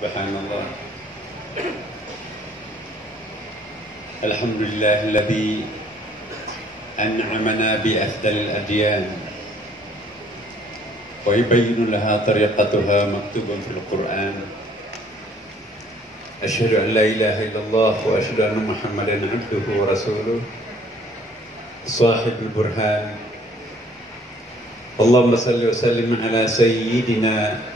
Subhanallah. Alhamdulillahilladzi an'amana bi afdalil adyan wa yubayyinu laha tariqataha maktubun fil Qur'an. Asyhadu an la ilaha illallah wa asyhadu anna Muhammadan abduhu wa rasuluh sahibul burhan. Allahumma salli wa sallim ala sayyidina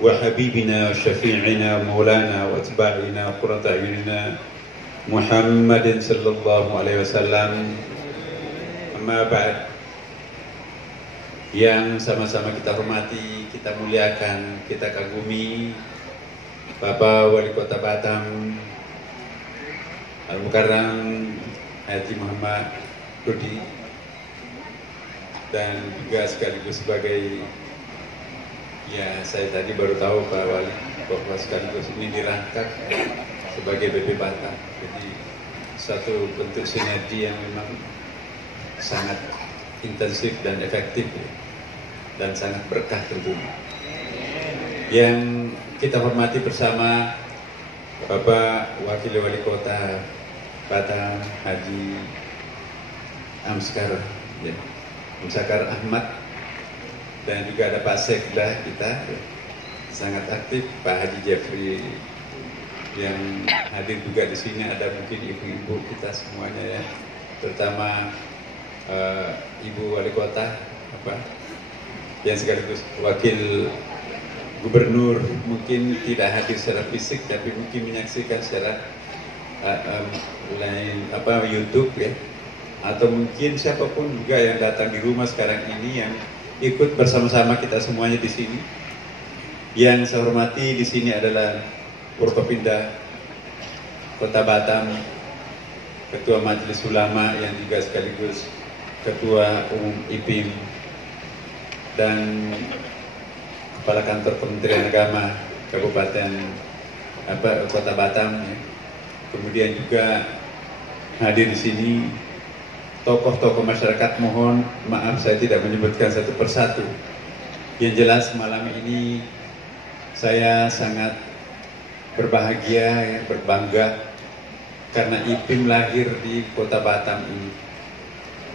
wa habibina wa syafi'ina wa maulana wa atba'ina wa qurrata a'yunina Muhammadin sallallahu alaihi wasallam. Amma ba'd. Yang sama-sama kita hormati, kita muliakan, kita kagumi Bapak Wali Kota Batam Al-Mukarram Haji Muhammad Rudi, dan juga sekaligus sebagai, ya saya tadi baru tahu Pak Wali bahwa sekaligus ini dirangkap sebagai BP Batam. Jadi satu bentuk sinergi yang memang sangat intensif dan efektif dan sangat berkah tentunya. Yang kita hormati bersama Bapak Wakil Wali Kota Batam Haji Amskar, ya, Amskar Ahmad, dan juga ada Pak Sekda kita sangat aktif, Pak Haji Jeffrey yang hadir juga di sini. Ada mungkin ibu-ibu kita semuanya ya, terutama Ibu Wali Kota yang sekaligus Wakil Gubernur, mungkin tidak hadir secara fisik tapi mungkin menyaksikan secara YouTube ya, atau mungkin siapapun juga yang datang di rumah sekarang ini yang ikut bersama-sama kita semuanya di sini. Yang saya hormati di sini adalah Forkopimda Kota Batam, Ketua Majelis Ulama yang juga sekaligus Ketua Umum IPIM, dan Kepala Kantor Kementerian Agama Kabupaten Kota Batam. Kemudian juga hadir di sini tokoh-tokoh masyarakat. Mohon maaf saya tidak menyebutkan satu persatu. Yang jelas malam ini saya sangat berbahagia, ya, berbangga karena IPIM lahir di Kota Batam ini.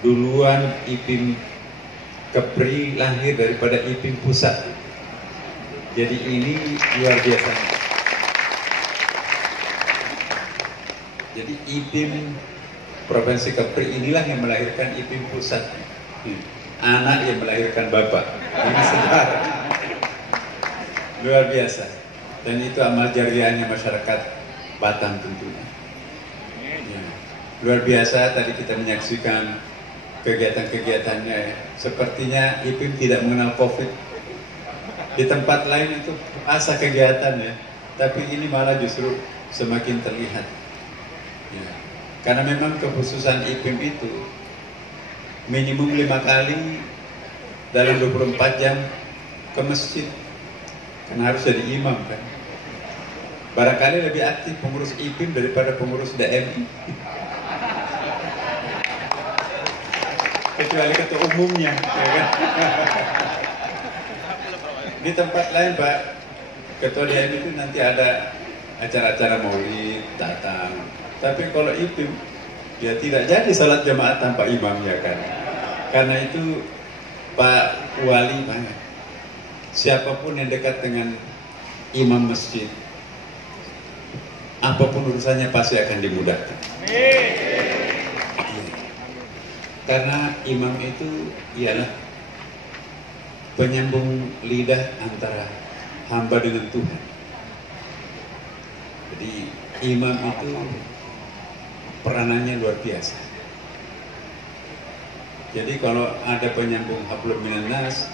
Duluan IPIM Kepri lahir daripada IPIM Pusat. Jadi ini luar biasa. Jadi IPIM Provinsi Kepri inilah yang melahirkan IPIM Pusat. Anak yang melahirkan bapak. Ini saudara. Luar biasa. Dan itu amal jariahnya masyarakat Batam tentunya. Ya. Luar biasa tadi kita menyaksikan kegiatan-kegiatannya. Sepertinya IPIM tidak mengenal COVID. Di tempat lain itu asa kegiatan ya, tapi ini malah justru semakin terlihat. Ya. Karena memang kekhususan IPIM itu minimum 5 kali dalam 24 jam ke masjid, karena harus jadi imam kan. Barangkali lebih aktif pengurus IPIM daripada pengurus DMI, kecuali ketua umumnya, ya kan? Di tempat lain Pak Ketua DMI itu nanti ada acara-acara maulid datang, tapi kalau IPIM dia tidak jadi salat jamaah tanpa imamnya kan. Karena itu Pak Wali banget, siapapun yang dekat dengan imam masjid, apapun urusannya pasti akan dimudahkan. Karena imam itu ialah penyambung lidah antara hamba dengan Tuhan. Jadi imam itu peranannya luar biasa. Jadi kalau ada penyambung hablum minan nas,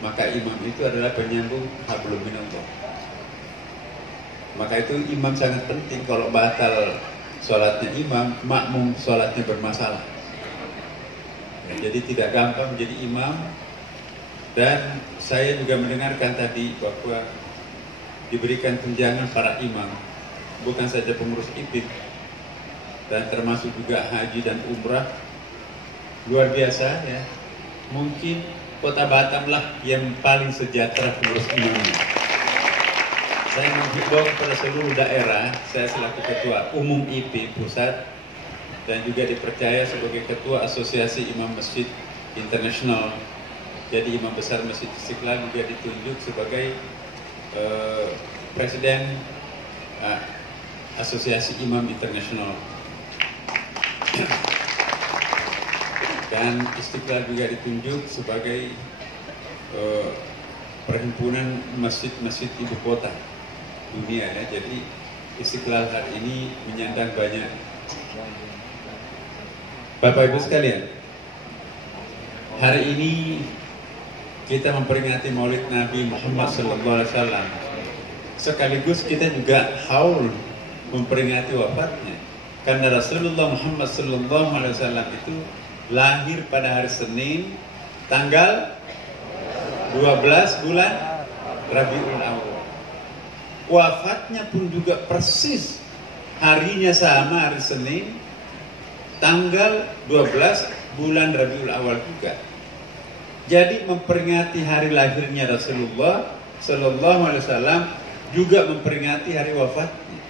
maka imam itu adalah penyambung hablum minallah. Maka itu imam sangat penting. Kalau batal sholatnya imam, makmum sholatnya bermasalah. Jadi tidak gampang menjadi imam. Dan saya juga mendengarkan tadi bahwa diberikan tunjangan para imam, bukan saja pengurus IPIM, dan termasuk juga haji dan umrah. Luar biasa ya. Mungkin Kota Batam lah yang paling sejahtera pengurus imamnya. Saya menghimbau kepada seluruh daerah, saya selaku Ketua Umum IP Pusat dan juga dipercaya sebagai Ketua Asosiasi Imam Masjid Internasional. Jadi Imam Besar Masjid Istiqlal juga ditunjuk sebagai Presiden Asosiasi Imam Internasional. Dan Istiqlal juga ditunjuk sebagai Perhimpunan Masjid-Masjid Ibu Kota Dunia ya. Jadi Istiqlal hari ini menyandang banyak. Bapak Ibu sekalian, hari ini kita memperingati Maulid Nabi Muhammad SAW. Sekaligus kita juga haul memperingati wafatnya. Karena Rasulullah Muhammad SAW itu lahir pada hari Senin tanggal 12 bulan Rabiul Awal. Wafatnya pun juga persis harinya sama, hari Senin tanggal 12 bulan Rabiul Awal juga. Jadi memperingati hari lahirnya Rasulullah Sallallahu Alaihi Wasallam juga memperingati hari wafatnya.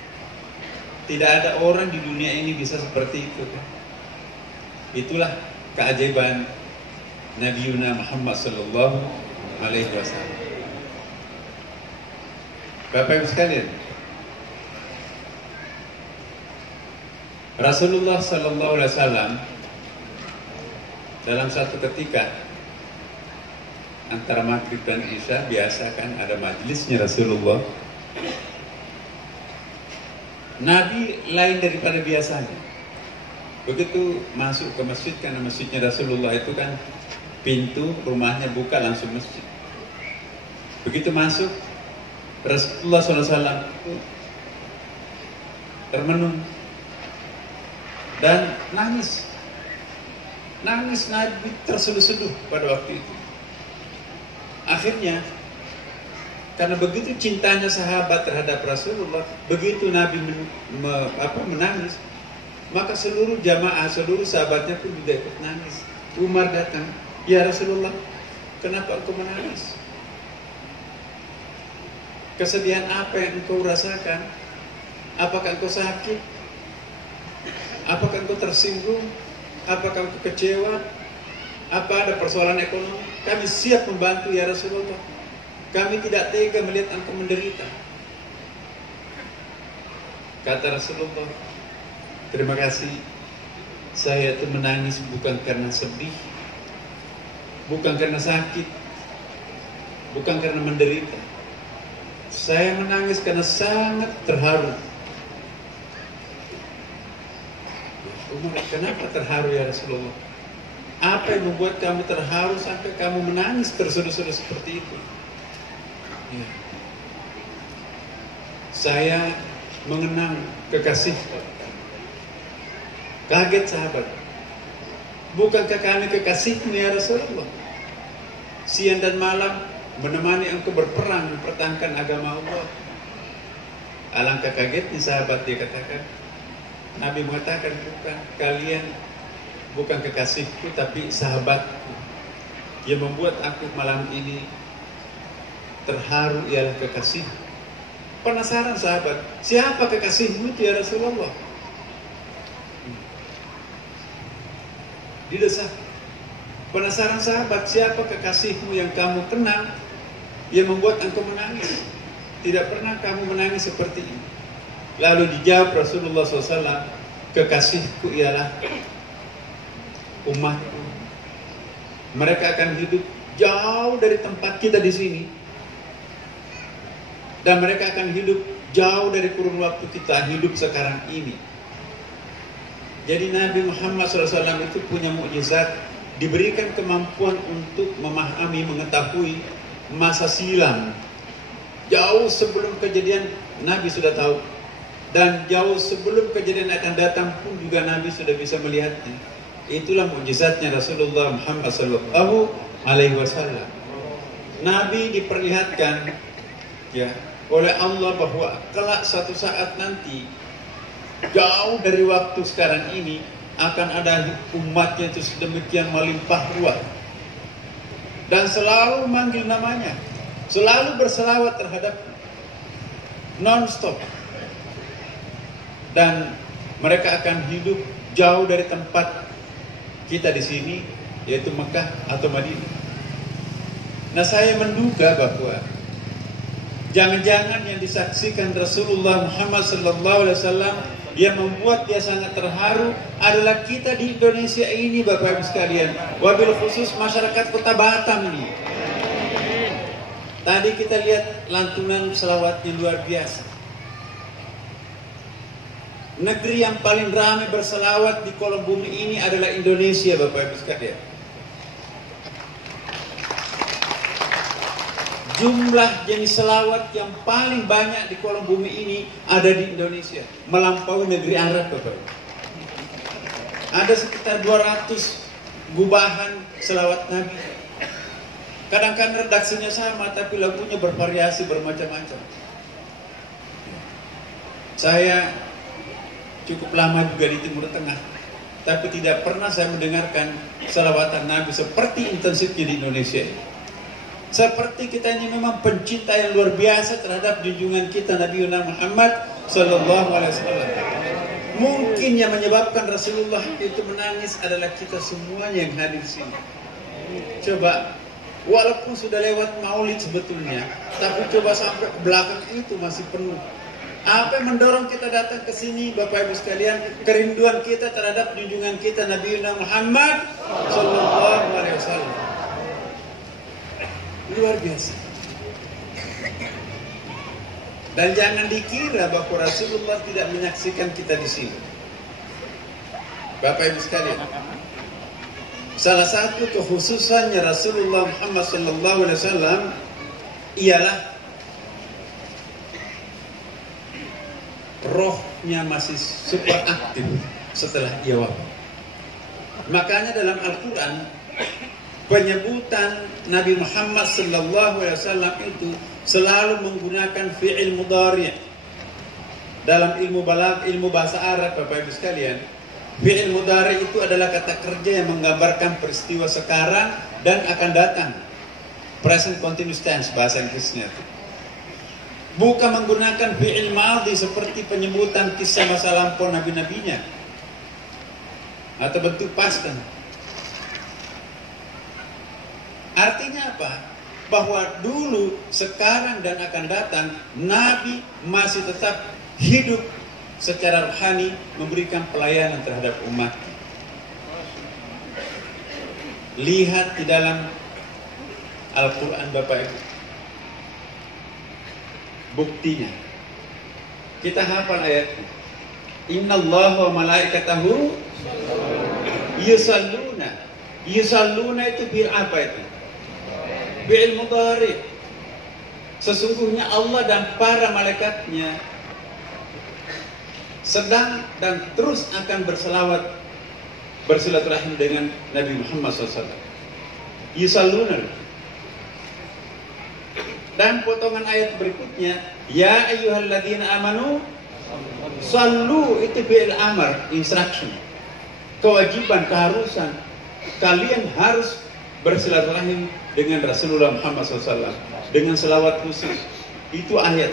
Tidak ada orang di dunia ini bisa seperti itu. Itulah keajaiban Nabi Muhammad Sallallahu Alaihi Wasallam. Bapak Ibu sekalian, Rasulullah Sallallahu Alaihi Wasallam dalam satu ketika antara maghrib dan isya biasa kan ada majelisnya Rasulullah. Nabi lain daripada biasanya. Begitu masuk ke masjid, karena masjidnya Rasulullah itu kan pintu rumahnya buka langsung masjid. Begitu masuk, Rasulullah SAW termenung dan nangis. Nangis Nabi terseduh-seduh pada waktu itu. Akhirnya, karena begitu cintanya sahabat terhadap Rasulullah, begitu Nabi menangis, maka seluruh jamaah, seluruh sahabatnya pun juga ikut nangis. Umar datang, "Ya Rasulullah, kenapa engkau menangis? Kesedihan apa yang engkau rasakan? Apakah engkau sakit? Apakah engkau tersinggung? Apakah engkau kecewa? Apa ada persoalan ekonomi? Kami siap membantu ya Rasulullah. Kami tidak tega melihat engkau menderita." Kata Rasulullah, "Terima kasih. Saya itu menangis bukan karena sedih, bukan karena sakit, bukan karena menderita. Saya menangis karena sangat terharu." Umar, "Kenapa terharu ya Rasulullah? Apa yang membuat kamu terharu sampai kamu menangis terseduh-seduh seperti itu?" Ya. "Saya mengenang kekasih." Kaget sahabat. "Bukankah kami kekasihmu ya Rasulullah? Siang dan malam menemani engkau berperang mempertahankan agama Allah." Alangkah kagetnya sahabat, dia katakan. Nabi mengatakan, "Bukan, kalian bukan kekasihku tapi sahabatku. Yang membuat aku malam ini terharu ialah kekasih." Penasaran sahabat, siapa kekasihmu itu ya Rasulullah? Didesak. Penasaran sahabat, siapa kekasihmu yang kamu kenal yang membuat engkau menangis? Tidak pernah kamu menangis seperti ini. Lalu dijawab Rasulullah SAW, "Kekasihku ialah umatku. Mereka akan hidup jauh dari tempat kita di sini, dan mereka akan hidup jauh dari kurun waktu kita hidup sekarang ini." Jadi Nabi Muhammad SAW itu punya mukjizat, diberikan kemampuan untuk memahami, mengetahui masa silam. Jauh sebelum kejadian Nabi sudah tahu, dan jauh sebelum kejadian akan datang pun juga Nabi sudah bisa melihatnya. Itulah mukjizatnya Rasulullah Muhammad SAW. Nabi diperlihatkan ya oleh Allah bahwa kelak suatu saat nanti, jauh dari waktu sekarang ini, akan ada umatnya itu sedemikian melimpah ruah, dan selalu manggil namanya, selalu berselawat terhadapnya. non-stop. Dan mereka akan hidup jauh dari tempat kita di sini, yaitu Mekah atau Madinah. Nah, saya menduga bahwa jangan-jangan yang disaksikan Rasulullah Muhammad SAW yang membuat dia sangat terharu adalah kita di Indonesia ini, Bapak Ibu sekalian, wabil khusus masyarakat Kota Batam ini. Tadi kita lihat lantunan selawatnya luar biasa. Negeri yang paling ramai berselawat di kolom bumi ini adalah Indonesia, Bapak Ibu sekalian. Jumlah jenis selawat yang paling banyak di kolom bumi ini ada di Indonesia, melampaui negeri Arab, Bapak Ibu. Ada sekitar 200 gubahan selawat Nabi. Kadang-kadang redaksinya sama, tapi lagunya bervariasi, bermacam-macam. Saya cukup lama juga di Timur Tengah, tapi tidak pernah saya mendengarkan selawatan Nabi seperti intensifnya di Indonesia. Seperti kita ini memang pencinta yang luar biasa terhadap junjungan kita Nabi Muhammad Sallallahu Alaihi Wasallam. Mungkin yang menyebabkan Rasulullah itu menangis adalah kita semuanya yang hadir di sini. Coba, walaupun sudah lewat Maulid sebetulnya, tapi coba sampai ke belakang itu masih penuh. Apa yang mendorong kita datang ke sini, Bapak Ibu sekalian? Kerinduan kita terhadap junjungan kita Nabi Muhammad Sallallahu Alaihi Wasallam. Luar biasa. Dan jangan dikira bahwa Rasulullah tidak menyaksikan kita di sini. Bapak Ibu sekalian, salah satu kekhususannya Rasulullah Muhammad SAW ialah rohnya masih super aktif setelah ia wafat. Makanya dalam Al-Quran penyebutan Nabi Muhammad SAW itu selalu menggunakan fi'il mudhari'. Dalam ilmu bahasa Arab, Bapak Ibu sekalian, fi'il mudhari' itu adalah kata kerja yang menggambarkan peristiwa sekarang dan akan datang. Present continuous tense bahasa Inggrisnya itu. Bukan menggunakan fi'il madhi seperti penyebutan kisah masa lampau nabi-nabinya atau bentuk past tense. Artinya apa? Bahwa dulu, sekarang dan akan datang, Nabi masih tetap hidup secara rohani, memberikan pelayanan terhadap umat. Lihat di dalam Al-Quran, Bapak Ibu. Buktinya, kita hafal ayatnya. Inna Allah wa malaikatahu yusalluna. Yusalluna itu bil apa itu? Bil mudhari'. Sesungguhnya Allah dan para malaikatnya sedang dan terus akan bersilaturahim dengan Nabi Muhammad SAW. Yusalluna. Dan potongan ayat berikutnya, ya ayyuhalladzina amanu sallu, itu bil amar, instruction, kewajiban, keharusan. Kalian harus bersilaturahim dengan Rasulullah Muhammad SAW dengan selawat khusus. Itu ayat.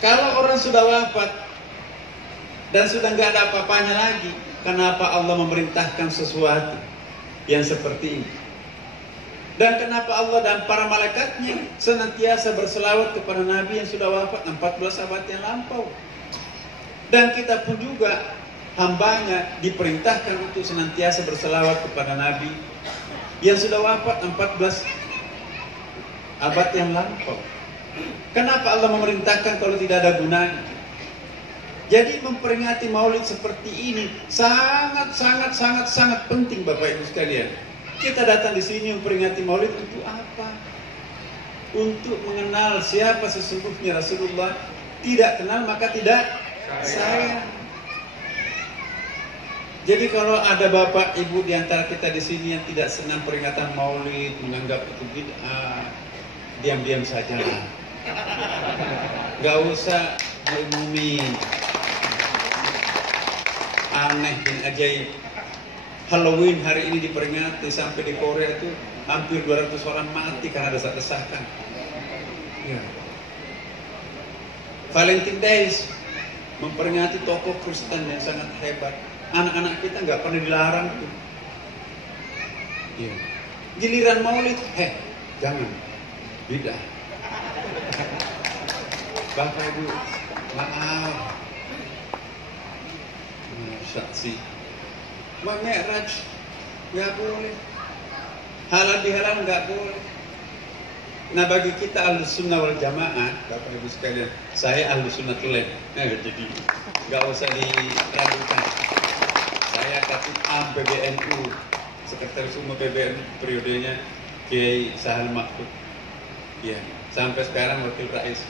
Kalau orang sudah wafat dan sudah nggak ada apa-apanya lagi, kenapa Allah memerintahkan sesuatu yang seperti ini? Dan kenapa Allah dan para malaikatnya senantiasa berselawat kepada Nabi yang sudah wafat 14 abad yang lampau? Dan kita pun juga hambanya diperintahkan untuk senantiasa berselawat kepada Nabi yang sudah wafat 14 abad yang lampau. Kenapa Allah memerintahkan kalau tidak ada gunanya? Jadi memperingati Maulid seperti ini sangat penting, Bapak Ibu sekalian. Kita datang di sini memperingati Maulid untuk apa? Untuk mengenal siapa sesungguhnya Rasulullah. Tidak kenal maka tidak sayang. Jadi kalau ada bapak ibu di antara kita di sini yang tidak senang peringatan Maulid, menganggap itu bid'ah, diam-diam saja. Gak usah ngumumin. Aneh dan ajaib. Halloween hari ini diperingati, sampai di Korea itu hampir 200 orang mati karena desak-desakan. Ya. Valentine Days memperingati tokoh Kristen yang sangat hebat. Anak-anak kita nggak pernah dilarang tuh. Ya. Giliran Maulid, jangan, beda. Bapak Ibu, maaf. Saksi. Mi'raj nggak boleh. Halal bihalal nggak boleh. Nah bagi kita Ahlus Sunnah wal Jamaah, Bapak Ibu sekalian, saya Ahlus Sunnah tulen. Jadi nggak usah diragukan. Saya Katib Am PBNU, Sekretaris Umum PBNU periodenya Kiai Sahal Mahfud. Ya, sampai sekarang Wakil Rais.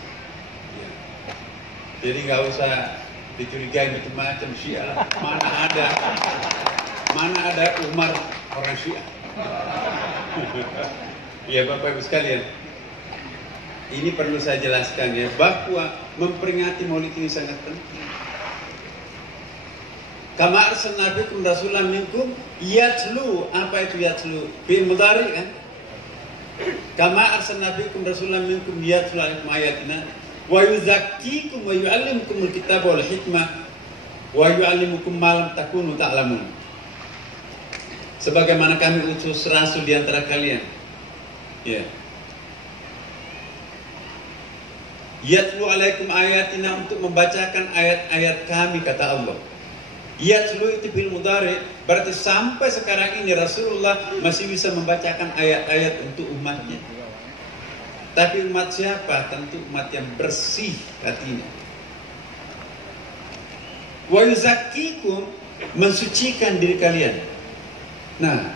Ya. Jadi nggak usah dicurigai macam-macam Syiah. Mana ada Umar orang Syiah. Ya Bapak Ibu sekalian, ini perlu saya jelaskan ya, bahwa memperingati Maulid ini sangat penting. Kama arsalna bikum rasulan minkum yatlu, apa itu yatlu? Fi'il mudhari kan? Kama arsalna bikum rasulan minkum yatlu alaikum ayatina wa yuzakkikum wa yu'allimukumul kitaba wal hikmah wa yu'allimukum ma lam takunu ta'lamun. Sebagaimana kami utus rasul di antara kalian. Ya. Yatlu alaikum ayatina, untuk membacakan ayat-ayat kami, kata Allah. Yatlu itu bil mudhari, berarti sampai sekarang ini Rasulullah masih bisa membacakan ayat-ayat untuk umatnya. Tapi umat siapa? Tentu umat yang bersih hatinya. Wa yuzakkikum, mensucikan diri kalian. Nah,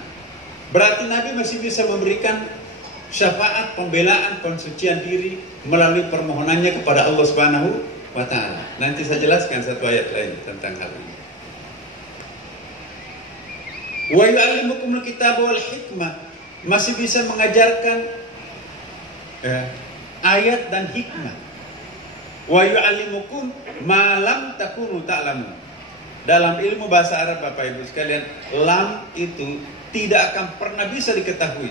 berarti Nabi masih bisa memberikan syafaat, pembelaan, pensucian diri melalui permohonannya kepada Allah Subhanahu wa Ta'ala. Nanti saya jelaskan satu ayat lain tentang hal ini. Wa yu'allimukumul kitaba wal hikmah, masih bisa mengajarkan ayat dan hikmah. Wa yu'allimukum ma lam takunu ta'lamun. Dalam ilmu bahasa Arab Bapak Ibu sekalian, lam itu tidak akan pernah bisa diketahui.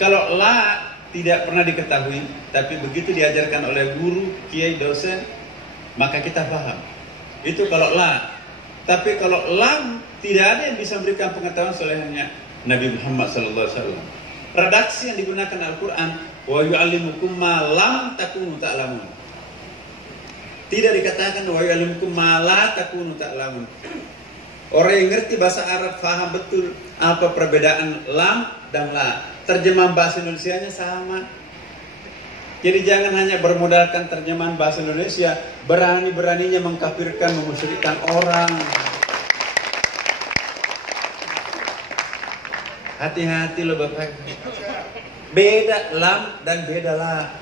Kalau la tidak pernah diketahui, tapi begitu diajarkan oleh guru, kiai, dosen, maka kita paham. Itu kalau la. Tapi kalau lam, tidak ada yang bisa memberikan pengetahuan selain hanya Nabi Muhammad SAW. Redaksi yang digunakan Al-Quran, wa yu'allimukum ma lam takunu ta'lamun. Tidak dikatakan wa yu'allimukum ma la takunu ta'lamun. Orang yang ngerti bahasa Arab paham betul apa perbedaan lam dan la. Terjemahan bahasa Indonesianya sama. Jadi jangan hanya bermodalkan terjemahan bahasa Indonesia, berani-beraninya mengkafirkan, memusyrikkan orang. Hati-hati loh Bapak. Beda lam dan beda la.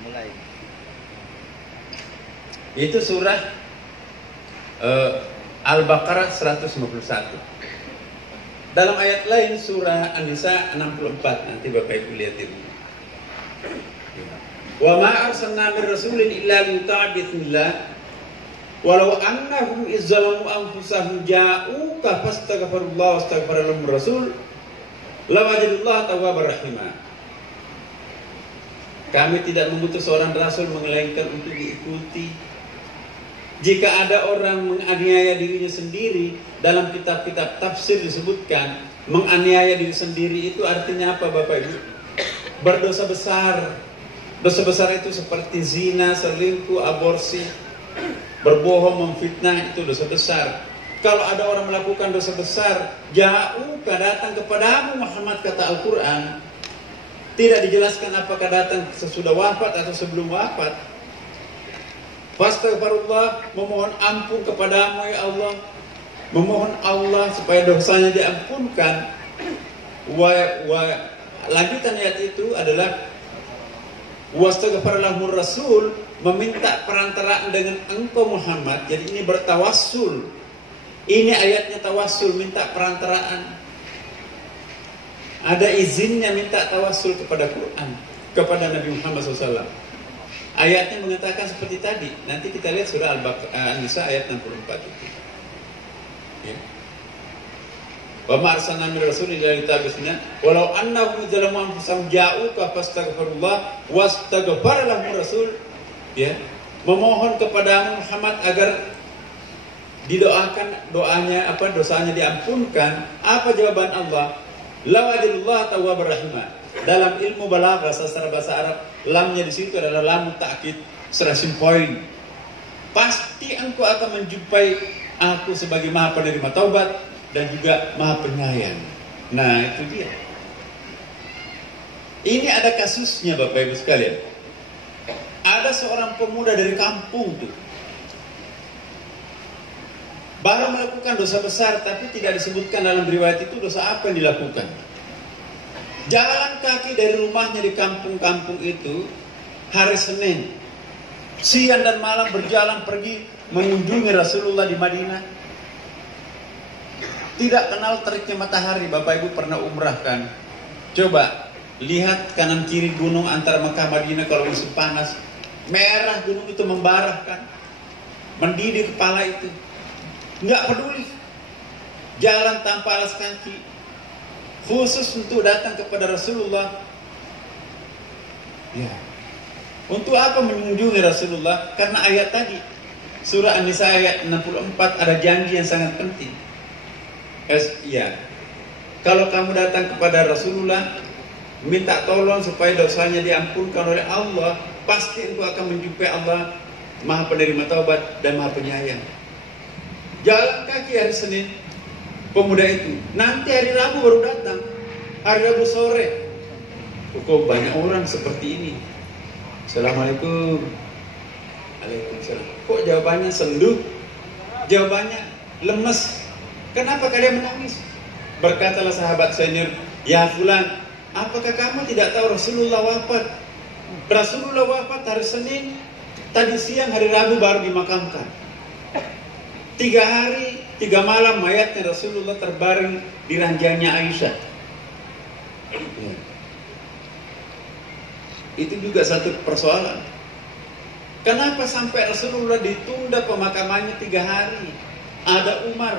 Mulai. Itu surah Al-Baqarah 151. Dalam ayat lain surah An-Nisa 64, nanti Bapak Ibu lihat itu. Wa ma arsalna min rasulin illa liyuta'a bi'idznillah walau annahum izzalamu anfusahum ja'uka fastaghfirullah wastaghfara lahum rasul lawajadullaha tawwabar rahimah. Kami tidak mengutus seorang rasul melainkan untuk diikuti. Jika ada orang menganiaya dirinya sendiri, dalam kitab-kitab tafsir disebutkan menganiaya diri sendiri itu artinya apa Bapak Ibu? Berdosa besar. Dosa besar itu seperti zina, selingkuh, aborsi, berbohong, memfitnah, itu dosa besar. Kalau ada orang melakukan dosa besar, ja'uka, datang kepadamu Muhammad, kata Al-Quran. Tidak dijelaskan apakah datang sesudah wafat atau sebelum wafat. Fastaghfirullah, memohon ampun kepadamu ya Allah. Memohon Allah supaya dosanya diampunkan. Lanjutan ayat itu adalah wastaghfara lahumur rasul, meminta perantaraan dengan engkau Muhammad. Jadi ini bertawassul. Ini ayatnya tawassul, minta perantaraan. Ada izinnya minta tawassul kepada Quran, kepada Nabi Muhammad SAW. Ayatnya mengatakan seperti tadi. Nanti kita lihat surah An-Nisa ayat 64 itu. Ya. Wa ma arsalna min rasulin illa liyattabi'a walau annahum zalamu anfusahum ja'uka fastaghfirullah wastaghfara lahum rasul, ya, memohon kepadamu Muhammad agar didoakan doanya, dosanya diampunkan. Apa jawaban Allah? La wajadullah tawwabar rahimah. Dalam ilmu balaghah sastra bahasa Arab, lamnya di situ adalah lam ta'kid, stressing point. Pasti engkau akan menjumpai aku sebagai Maha penerima taubat dan juga Maha penyayang. Nah, itu dia. Ini ada kasusnya Bapak Ibu sekalian. Ada seorang pemuda dari kampung tuh, baru melakukan dosa besar, tapi tidak disebutkan dalam riwayat itu dosa apa yang dilakukan. Jalan kaki dari rumahnya di kampung-kampung itu hari Senin, siang dan malam berjalan pergi mengunjungi Rasulullah di Madinah. Tidak kenal teriknya matahari. Bapak Ibu pernah umrah kan? Coba lihat kanan kiri gunung antara Mekah Madinah kalau musim panas, merah gunung itu membarah kan, mendidih kepala itu. Nggak peduli, jalan tanpa alas kaki, khusus untuk datang kepada Rasulullah. Ya, untuk apa mengunjungi Rasulullah? Karena ayat tadi, surah An-Nisa ayat 64, ada janji yang sangat penting. Ya, kalau kamu datang kepada Rasulullah, minta tolong supaya dosanya diampunkan oleh Allah, pasti engkau akan menjumpai Allah Maha penerima taubat dan Maha penyayang. Jalan kaki hari Senin, pemuda itu. Nanti hari Rabu baru datang, hari Rabu sore. Kok banyak orang seperti ini? Assalamualaikum. Waalaikumsalam. Kok jawabannya sendu? Jawabannya lemes. Kenapa kalian menangis? Berkatalah sahabat senior, ya fulan, apakah kamu tidak tahu Rasulullah wafat? Rasulullah wafat hari Senin, tadi siang hari Rabu baru dimakamkan. 3 hari 3 malam mayatnya Rasulullah terbaring di ranjangnya Aisyah. Ya. Itu juga satu persoalan. Kenapa sampai Rasulullah ditunda pemakamannya 3 hari? Ada Umar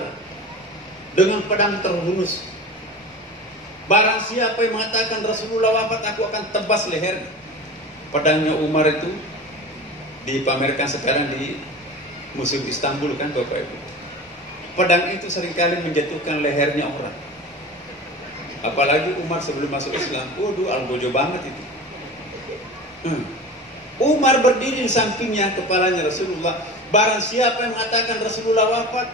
dengan pedang terhunus. Barang siapa yang mengatakan Rasulullah wafat, aku akan tebas leher. Pedangnya Umar itu dipamerkan sekarang di Museum Istanbul kan Bapak Ibu. Pedang itu seringkali menjatuhkan lehernya orang. Apalagi Umar sebelum masuk Islam. Waduh, algojo banget itu. Umar berdiri di sampingnya kepalanya Rasulullah. Barang siapa yang mengatakan Rasulullah wafat,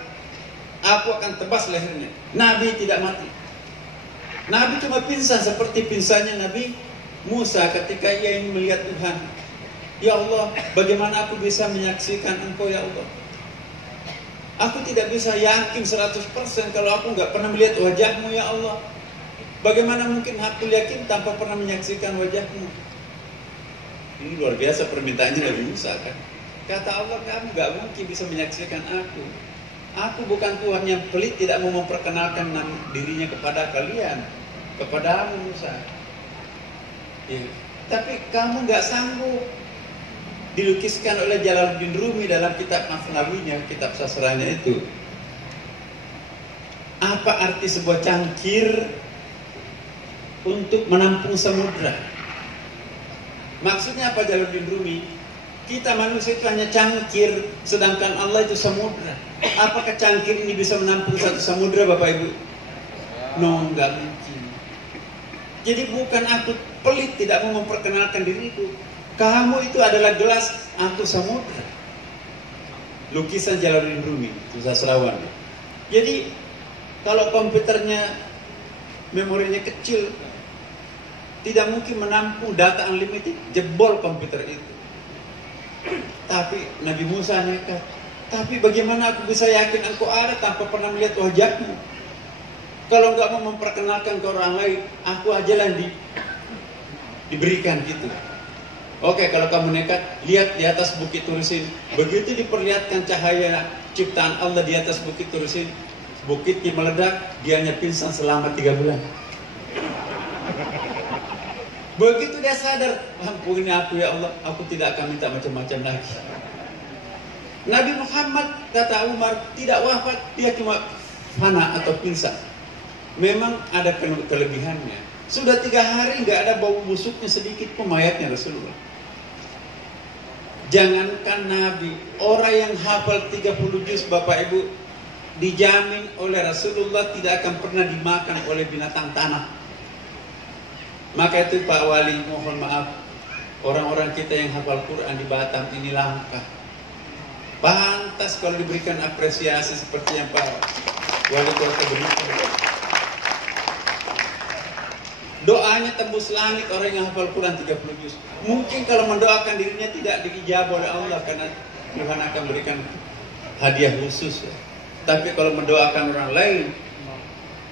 aku akan tebas lehernya. Nabi tidak mati. Nabi cuma pingsan seperti pingsannya Nabi Musa ketika ia ingin melihat Tuhan. Ya Allah, bagaimana aku bisa menyaksikan Engkau ya Allah? Aku tidak bisa yakin 100% kalau aku nggak pernah melihat wajahmu ya Allah. Bagaimana mungkin aku yakin tanpa pernah menyaksikan wajahmu? Ini luar biasa permintaannya Nabi Musa kan. Kata Allah, kamu nggak mungkin bisa menyaksikan aku. Aku bukan Tuhan yang pelit, tidak mau memperkenalkan dirinya kepada kalian, kepadamu Musa. Ya. Tapi kamu nggak sanggup. Dilukiskan oleh Jalaluddin Rumi dalam kitab Masnawinya, kitab sastranya itu. Apa arti sebuah cangkir untuk menampung samudra? Maksudnya apa Jalaluddin Rumi? Kita manusia itu hanya cangkir, sedangkan Allah itu samudra. Apakah cangkir ini bisa menampung satu samudra Bapak Ibu? No, nggak mungkin. Jadi bukan aku pelit tidak mau memperkenalkan diriku. Kamu itu adalah gelas, aku samudra. Lukisan Jalaluddin Rumi, itu sastrawan. Jadi kalau komputernya memorinya kecil, tidak mungkin menampung data unlimited, jebol komputer itu. Tapi Nabi Musa nekat. Tapi bagaimana aku bisa yakin engkau ada tanpa pernah melihat wajahmu? Kalau enggak mau memperkenalkan ke orang lain, aku aja lah diberikan gitu. Oke, kalau kamu nekat, lihat di atas bukit Tursin. Begitu diperlihatkan cahaya ciptaan Allah di atas bukit Tursin, bukitnya meledak, dianya pingsan selama 3 bulan. Begitu dia sadar, ampuni aku ya Allah, aku tidak akan minta macam-macam lagi. Nabi Muhammad, kata Umar, tidak wafat, dia cuma fana atau pingsan. memang ada kelebihannya. Sudah 3 hari nggak ada bau busuknya sedikit pun mayatnya Rasulullah. Jangankan Nabi, orang yang hafal 30 juz Bapak Ibu, dijamin oleh Rasulullah tidak akan pernah dimakan oleh binatang tanah. Maka itu Pak Wali, mohon maaf, orang-orang kita yang hafal Quran di Batam ini langka. Pantas kalau diberikan apresiasi seperti yang Pak Wali Kota berikan. Doanya tembus langit orang yang hafal Quran 30 juz. Mungkin kalau mendoakan dirinya tidak diijabah oleh Allah karena Tuhan akan berikan hadiah khusus. Ya. Tapi kalau mendoakan orang lain,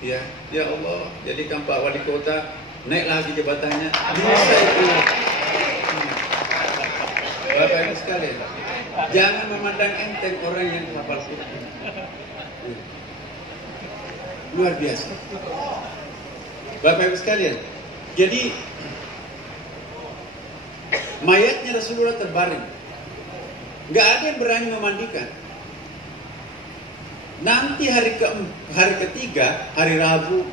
ya Allah, jadikan Pak Wali Kota naik lagi jabatannya. Bisa itu. Bapak Ibu sekalian, jangan memandang enteng orang yang hafal Quran. Luar biasa. Bapak Ibu sekalian, jadi mayatnya Rasulullah terbaring, nggak ada yang berani memandikan. Nanti hari ketiga, hari Rabu,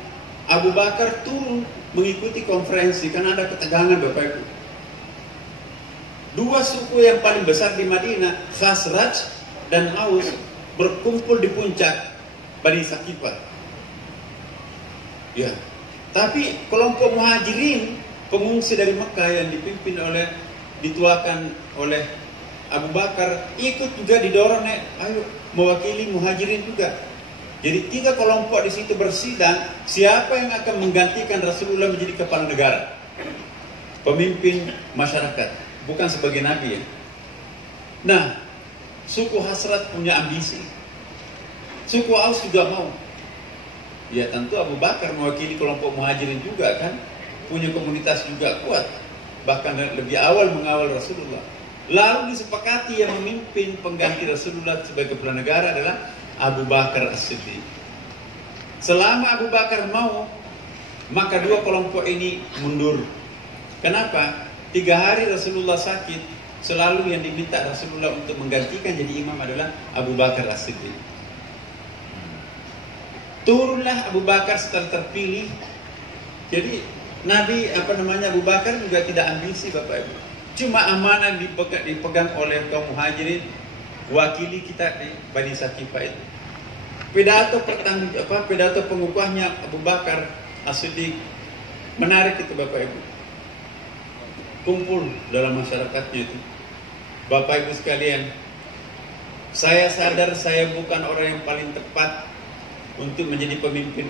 Abu Bakar turun mengikuti konferensi karena ada ketegangan Bapak Ibu. 2 suku yang paling besar di Madinah, Khazraj dan Aus, berkumpul di puncak Bani Saqifah. Ya. Tapi kelompok muhajirin, pengungsi dari Mekah yang dituakan oleh Abu Bakar, ikut juga didorong, ayo mewakili muhajirin juga. Jadi 3 kelompok di situ bersidang, siapa yang akan menggantikan Rasulullah menjadi kepala negara, pemimpin masyarakat, bukan sebagai nabi ya. Nah, suku Khazraj punya ambisi, suku Aus juga mau. Ya tentu Abu Bakar mewakili kelompok muhajirin juga kan, punya komunitas juga kuat, bahkan lebih awal mengawal Rasulullah. Lalu disepakati yang memimpin pengganti Rasulullah sebagai kepala negara adalah Abu Bakar As-Siddiq. Selama Abu Bakar mau, maka 2 kelompok ini mundur. Kenapa? 3 hari Rasulullah sakit, selalu yang diminta Rasulullah untuk menggantikan jadi imam adalah Abu Bakar As-Siddiq. Turunlah Abu Bakar setelah terpilih. Jadi Abu Bakar juga tidak ambisi Bapak Ibu. Cuma amanah dipegang oleh kaum muhajirin, wakili kita di Bani Saqifah itu. Pidato pengukuhnya Abu Bakar As-Siddiq menarik itu Bapak Ibu. Kumpul dalam masyarakatnya itu. Bapak Ibu sekalian, saya sadar saya bukan orang yang paling tepat untuk menjadi pemimpin